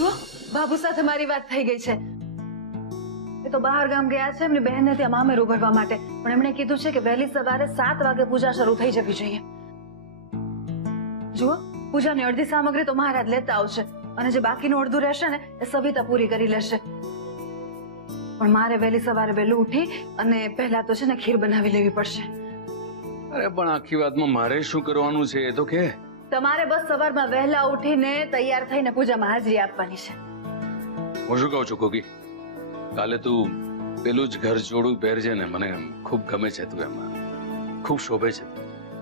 જો બાબુ સાથે મારી વાત થઈ ગઈ છે. એ તો બહાર ગામ ગયા છે એમની બહેનને ત્યાં મામેરું ભરવા માટે, પણ એમણે કીધું છે કે વહેલી સવારે 7 વાગે પૂજા શરૂ થઈ જવી જોઈએ. જુઓ, પૂજાની અડધી સામગ્રી તો મહારાજ લેતા આવશે અને જે બાકીનું અડધું રહેશે ને એ સવિતા પૂરી કરી લેશે. પણ મારે વહેલી સવારે વહેલું ઉઠી અને પહેલા તો છે ને ખીર બનાવી લેવી પડશે. અરે પણ આખી વાતમાં મારે શું કરવાનું છે એ તો કે. તમારે બસ સવારમાં વહેલા ઉઠીને તૈયાર થઈને પૂજામાં હાજરી આપવાની છે. હું શું કહું છું કોકી, કાલે તું પેલું જ ઘર જોડું પહેરજે ને, મને ખૂબ ગમે છે તું એમાં, ખૂબ શોભે છે.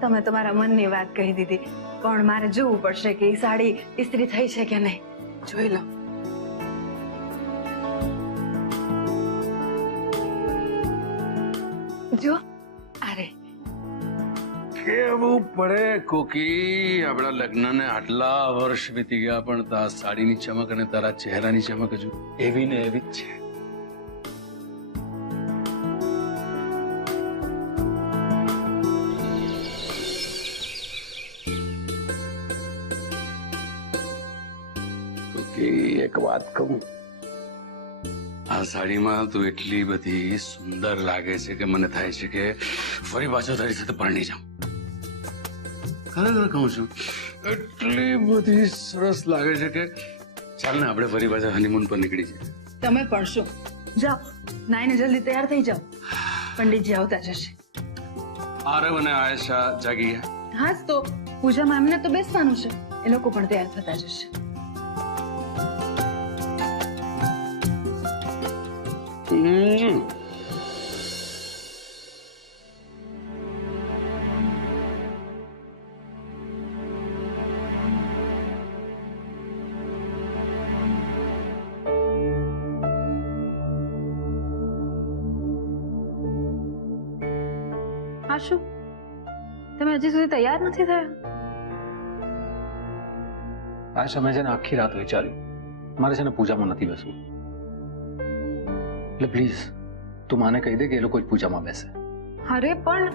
તમે તમારા મનની વાત કહી દીધી, પણ મારે જોવું પડશે કે એ સાડી ઇસ્ત્રી થઈ છે કે નહીં. જોઈ લો. જો અરે કેવું પડે કોકી, આપણા લગ્નને આટલા વર્ષ વીતી ગયા પણ તારા સાડીની ચમક અને તારા ચહેરાની ચમક હજુ એવી ને એવી જ છે. કોકી એક વાત કહું, આ સાડીમાં તું એટલી બધી સુંદર લાગે છે કે મને થાય છે કે ફરી પાછો તારી સાથે પરણી જાઉં. ખરેખર કહું છું, એટલી બધી સરસ લાગે છે કે ચાલ ને આપણે ફરી પાછા હનીમૂન પર નીકળી જઈએ. તમે પણ શું, જાઓ નાઈને જલ્દી તૈયાર થઈ જાઓ, પંડિતજી આવતા જશે. આરવ અને આયશા જાગી ગયા. હા જ તો પૂજામાં એમને તો બેસવાનું છે, એ લોકો પણ તૈયાર થતા જશે. હા શું, તમે હજી સુધી તૈયાર નથી થયા? આ સમય છે ને આખી રાત વિચાર્યું મારે છે ને પૂજામાં નથી બેસવું, એટલે પ્લીઝ તું માને કહી દે કે એ લોકો જ પૂજામાં બેસે. અરે પણ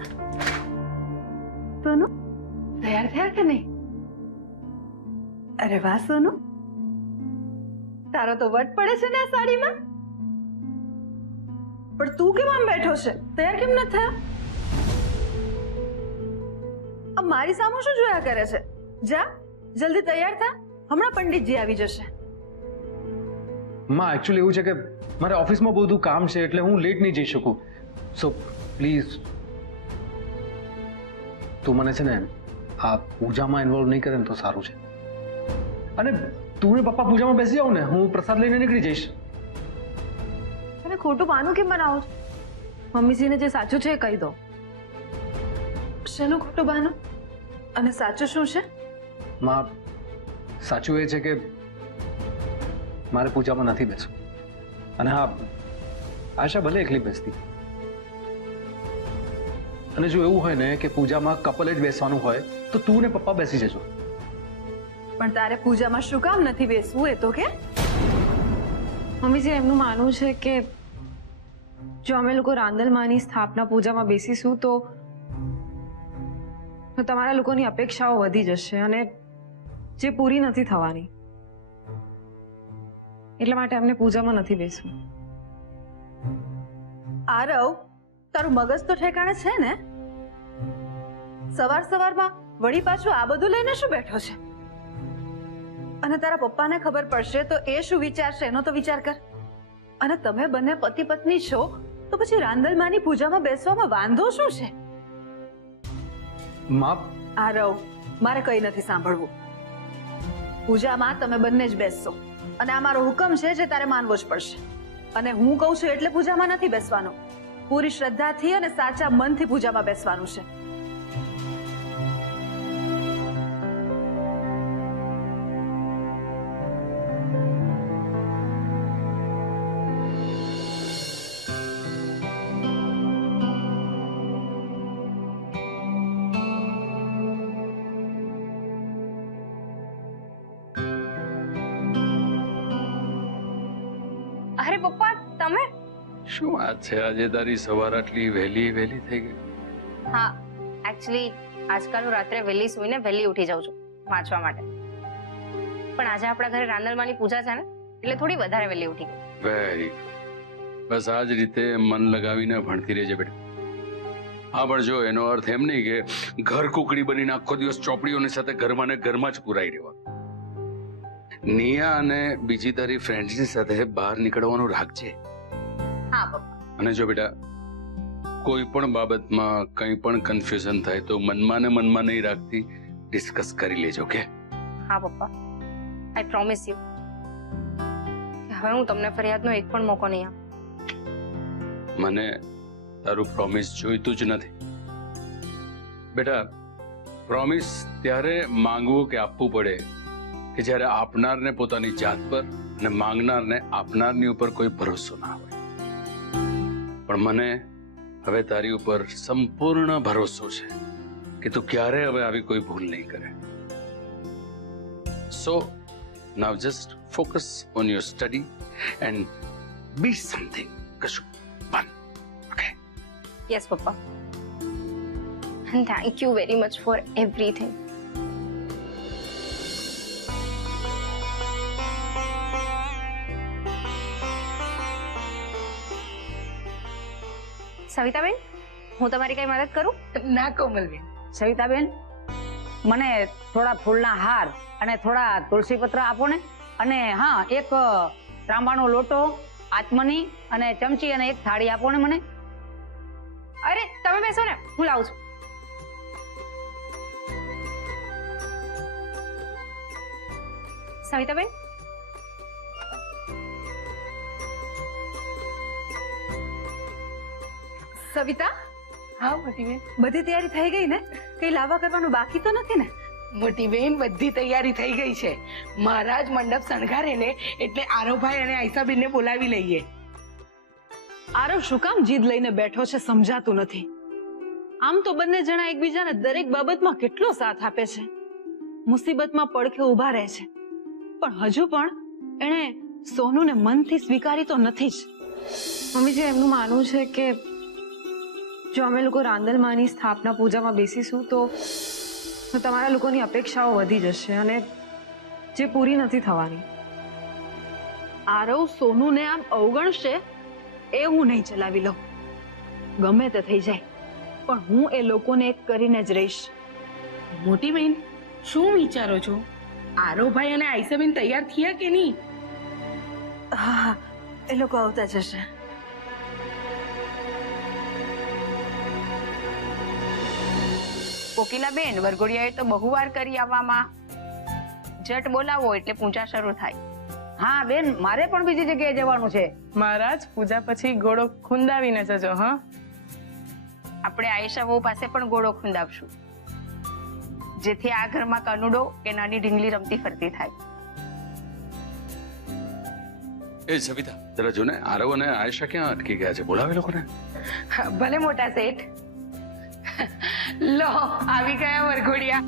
સોનુ તૈયાર થયા કે નહીં? અરે વાહ સોનુ, તારો તો વટ પડે છે ને આ સાડીમાં. પણ તું કેમ આમ બેઠો છે, તૈયાર કેમ ન થયા? આ મારી સામે શું જોયા કરે છે? જા જલ્દી તૈયાર થા, હમણાં પંડિતજી આવી જશે. માં એકચ્યુઅલી એવું છે કે મારે ઓફિસમાં બહુ બધું કામ છે એટલે હું લેટ નહીં જઈ શકું. સો પ્લીઝ તું મને છે ને આ પૂજામાં ઇન્વોલ્વ નહીં કરે ને તો સારું છે. અને તું ને પપ્પા પૂજામાં બેસી જાવ ને, હું પ્રસાદ લઈને નીકળી જઈશ. તમે ખોટું બહાનું કેમ બનાવો છો? મમ્મીજીને જે સાચું છે એ કહી દો. શેનું ખોટું બહાનું અને સાચું શું છે? માં સાચું એ છે કે મારે પૂજામાં નથી બેસવું. અને હા, આશા ભલે એકલી બેસતી, અને જો એવું હોય ને કે પૂજામાં કપલે જ બેસવાનું હોય તો તું ને પપ્પા બેસી જજો. પણ તારે પૂજામાં શું કામ નથી બેસવું એ તો કે? મમ્મીજી એમનું માનવું છે કે જો અમે લોકો રાંદલમાની સ્થાપના પૂજામાં બેસીશું તો તમારા લોકોની અપેક્ષાઓ વધી જશે અને જે પૂરી નથી થવાની. એટલા માટે અમને પૂજામાં નથી બેસવું. આરવ, તારું મગજ તો ઠેકાણે છે ને? સવાર સવારમાં વળી પાછું આ બધું લઈને શું બેઠો છે? અને તારા પપ્પાને ખબર પડશે તો એ શું વિચારશે એનો તો વિચાર કર. અને તમે બંને પતિ પત્ની છો તો પછી રાંદલમાની પૂજામાં બેસવામાં વાંધો શું છે? માં આરવ, મારે કઈ નથી સાંભળવું. પૂજામાં તમે બંને જ બેસશો અને આ મારો હુકમ છે જે તારે માનવો જ પડશે. અને હું કહું છું એટલે પૂજામાં નથી બેસવાનું, પૂરી શ્રદ્ધાથી અને સાચા મનથી પૂજામાં બેસવાનું છે. અરે પપ્પા, તમે? શું વાત છે, આજે તારી સવાર આટલી વહેલી વહેલી થઈ ગઈ? હા, એકચ્યુઅલી આજકાલ હું રાત્રે વહેલી સૂઈને વહેલી ઉઠી જાઉં છું વાંચવા માટે. પણ આજે આપણા ઘરે રાંદલમાની પૂજા છે ને એટલે થોડી વધારે વહેલી ઉઠી ગઈ. વેરી બસ આ જ રીતે મન લગાવીને ભણતી રહેજે બેટા. હા પણ જો એનો અર્થ એમ નહીં કે ઘર કુકડી બનીને આખો દિવસ ચોપડીઓની સાથે ઘરમાં ને ઘરમાં જ પુરાઈ રહેવા. નિયા અને બીજી તારી ફ્રેન્ડ્સની સાથે બહાર નીકળવાનું રાખજે. હા પપ્પા. અને જો બેટા કોઈ પણ બાબતમાં કંઈ પણ કન્ફ્યુઝન થાય તો મનમાં ને મનમાં નહીં રાખતી, ડિસ્કસ કરી લેજો. ઓકે? હા પપ્પા, આઈ પ્રોમિસ યુ કે હવે હું તમને ફરિયાદનો એક પણ મોકો નહીં આપું. મને તારું પ્રોમિસ જોઈતું જ નથી બેટા. પ્રોમિસ ત્યારે માંગવું કે આપવું પડે કે જ્યારે આપનારને પોતાની જાત પર અને માંગનારને આપનારની ઉપર કોઈ ભરોસો ના હોય. પણ મને હવે તારી ઉપર સંપૂર્ણ ભરોસો છે કે તું ક્યારે હવે આવી કોઈ ભૂલ નહીં કરે. So now just focus on your study and be something, કશું ફન. ઓકે? યસ પપ્પા, and thank you very much for everything. Savitaben, હું તમારી કઈ મદદ કરું? ના કોમલબેન. સવિતાબેન, મને થોડા ફૂલના હાર અને થોડા તુલસી પત્ર આપો ને. અને હા, એક ત્રાંબાનો લોટો, આચમની અને ચમચી અને એક થાળી આપો ને મને. અરે તમે બેસો ને, હું લાવું છું. સવિતાબેન, સવિતા, હા મોટી બેન. બધી તૈયારી થઈ ગઈ ને? કઈ લાવવા કરવાનું બાકી તો નથી ને? મોટી બેન, બધી તૈયારી થઈ ગઈ છે. મહારાજ મંડપ શણગારે ને એટલે આરવભાઈ અને આયસાબેનને બોલાવી લઈએ. આરવ શું કામ જીદ લઈને બેઠો છે સમજાતું નથી. આમ તો બંને જણા એકબીજાને દરેક બાબતમાં કેટલો સાથ આપે છે, મુસીબતમાં પડખે ઊભા રહે છે, પણ હજુ પણ એણે સોનુને મનથી સ્વીકારી તો નથી જ. મમ્મીજી, એમનું માનવું છે કે જો અમે લોકો રાંદલમાની સ્થાપના પૂજામાં બેસીશું તો તમારા લોકોની અપેક્ષાઓ વધી જશે અને જે પૂરી નથી થવાની. આરવ સોનુને આમ અવગણશે એ હું નહીં ચલાવી લઉં. ગમે તે થઈ જાય, પણ હું એ લોકોને એક કરીને જ રહીશ. મોટી બેન, શું વિચારો છો? આરવભાઈ અને આયસાબેન તૈયાર થયા કે નહીં? હા, એ લોકો આવતા જશે. કોકિલાબેન, વરઘોડિયાએ તો બહુ વાર કરી આવવામાં. જટ બોલાવો એટલે પૂજા શરૂ થાય. હા બેન, મારે પણ બીજી જગ્યાએ જવાનું છે. મહારાજ, પૂજા પછી ઘોડો ખુંદાવીને જજો. હા, આપણે આયેશા વહુ પાસે પણ ઘોડો ખુંદાવશું, જેથી આ ઘરમાં કનુડો કે નાની ઢીંગલી રમતી ફરતી થાય. એ સવિતા, જરા જો ને, આરવ અને આયશા ક્યાં અટકી ગયા છે? બોલાવે લોકોને. ભલે મોટા શેઠ. લો, આવી ગયા વરઘોડિયા.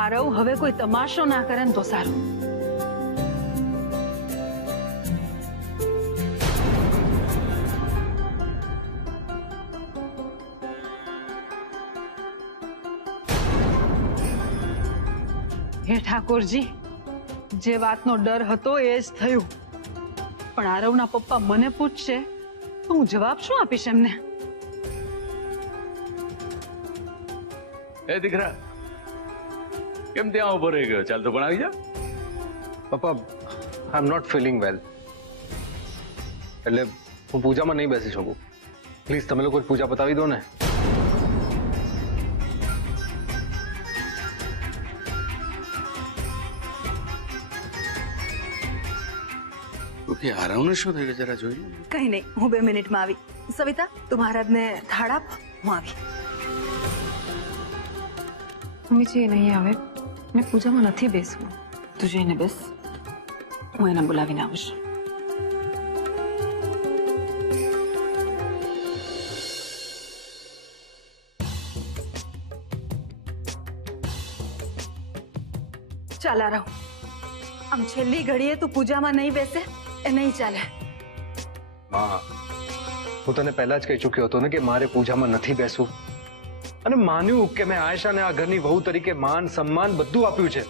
આરવ હવે કોઈ તમાશો ના કરે ને તો સારું. હે ઠાકોરજી, જે વાતનો ડર હતો એ જ થયું. પણ આરવના પપ્પા મને પૂછશે તો હું જવાબ શું આપીશ એમને? એ દીકરા, કેમ ત્યાં ઉભો રહી ગયો? ચાલ તો પણ આવી જા. પપ્પા, આઈ એમ નોટ ફીલિંગ વેલ, એટલે હું પૂજામાં નહીં બેસી શકું. પ્લીઝ તમે લોકો પૂજા પતાવી દો ને. ઓકે, આરવને શું થયું જરા જોઈ લે. કઈ નહીં, હું 2 મિનિટમાં આવી. સવિતા, તું મહારાજને થાળ આપ, હું આવી. મમ્મીજી, એ નહીં આવે, મેં પૂજામાં નથી બેસવું. તું જઈને બેસ, હું એને બોલાવીને આવીશ. ચાલ આરવ, આમ છેલ્લી ઘડીએ તું પૂજામાં નહીં બેસે એ નહીં ચાલે. હા, હું તને પહેલા જ કહી ચૂક્યો હતો ને કે મારે પૂજામાં નથી બેસવું, અને માન્યું કે મેં આયશાને આ ઘરની વહુ તરીકે માન સન્માન બધું આપ્યું છે,